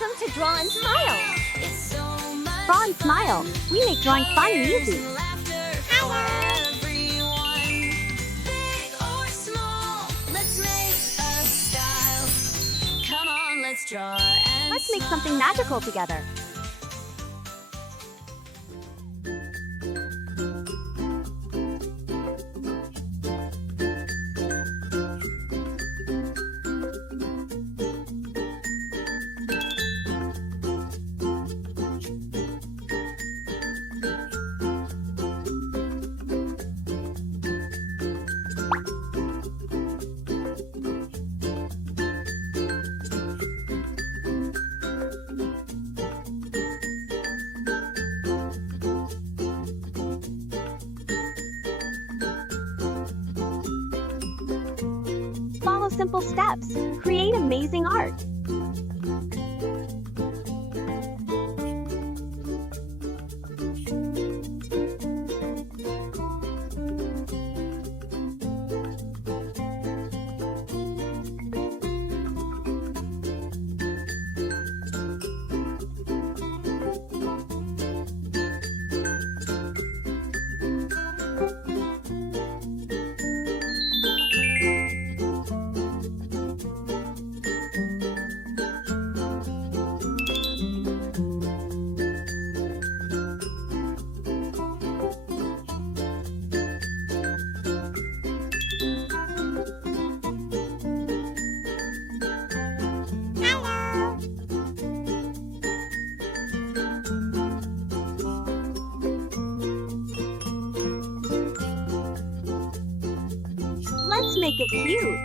Welcome to Draw and Smile. Draw and Smile. We make drawing fun and easy. Let's make something magical together. Follow simple steps. Create amazing art. Let's make it cute.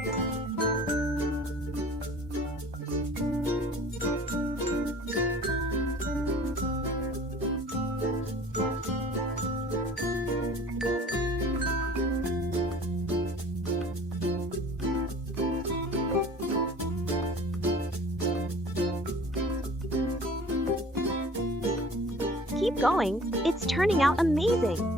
Keep going. It's turning out amazing.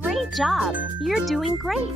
Great job! You're doing great!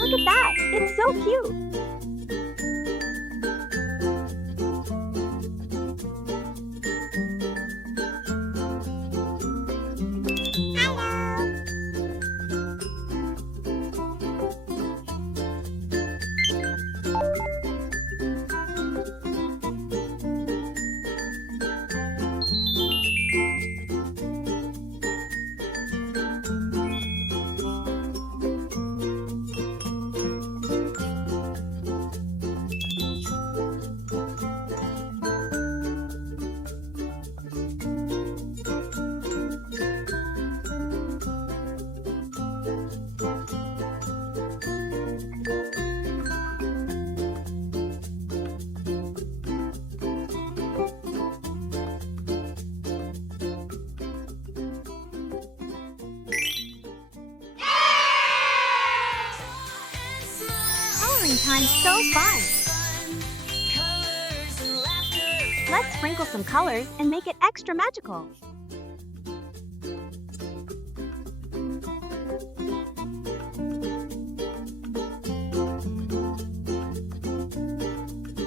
Look at that! It's so cute! and so fun! Let's sprinkle some colors and make it extra magical.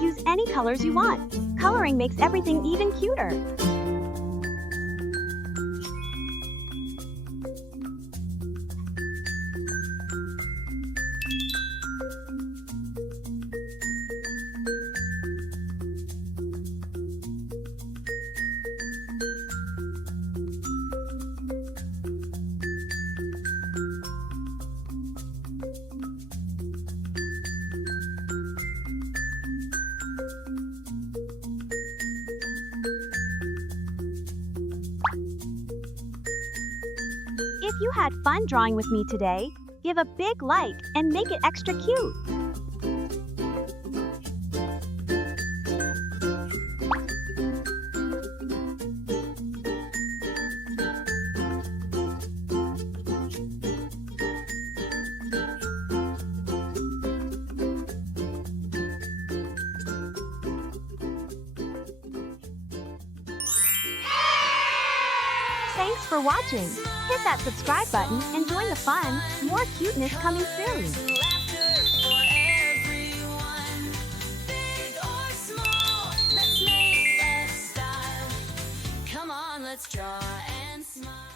Use any colors you want. Coloring makes everything even cuter. If you had fun drawing with me today, give a big like and make it extra cute. Thanks for watching. Hit that subscribe button and join the fun. More cuteness coming soon. Come on, let's draw and smile.